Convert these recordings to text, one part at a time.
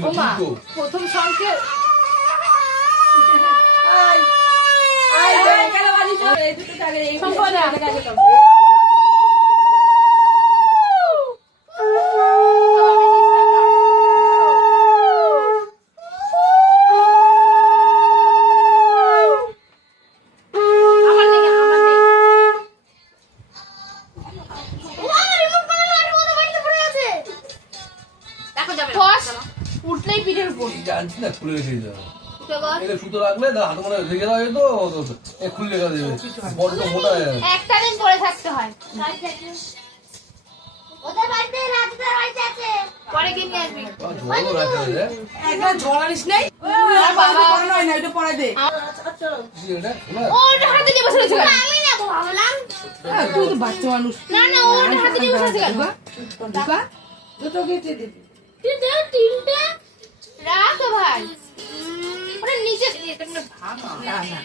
প্রথম সংকেত উঠলেই পিঠের উপর জানছি না খুলে রেখে যাবে সুতো রাখলে হাত মনে রেখে দেওয়া যেত খুলে রেখে দেবে বড্ড মোটা হয়ে যাবে একটা দিন পরে থাকতে হয় ওদের বাড়িতে রাজদার বাড়িতে আছে পরে কি নিয়ে আসবি ঝোলও রাখা যায় একবার ঝোলানিস নাই বাবা পড়াই না এটা পড়াই দে ওর হাতে নিয়ে বসে রয়েছে আমি নেবো ভাবলাম তুই তো বাচ্চা মানুষ না না ওর হাতে নিয়ে বসে আছে দুকা দুটো কেটে দে তিনটে রাখ ভাই ওরে নিচে না না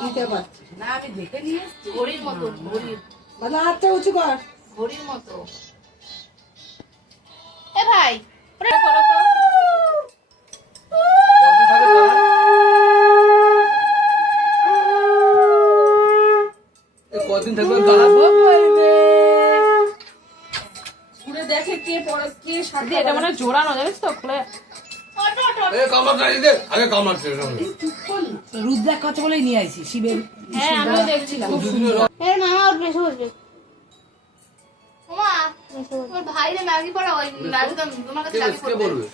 দিতে পারছি না আমি দেখে নিয়ে এসেছি ঘড়ির মতো ঘড়ির বলো আচ্ছা উঁচু কর ঘড়ির মতো এ ভাই ওরে করো তো কদিন থাকবে দাঁড়াবো ঘুরে দেখে কে পড়া কে সাথে এটা মানে জোড়ানো জানিস তো খুলে আগে কামড়াচ্ছে রুদ্রাক কথা বলেই নিয়ে আইছি শিবের হ্যাঁ আমিও দেখছিলাম এর মামা উঠবে বসবে মামা ওর ভাইরে ম্যাগি পড়া ওই ম্যাগি তো তোমার কাছে লাগি কে বলবে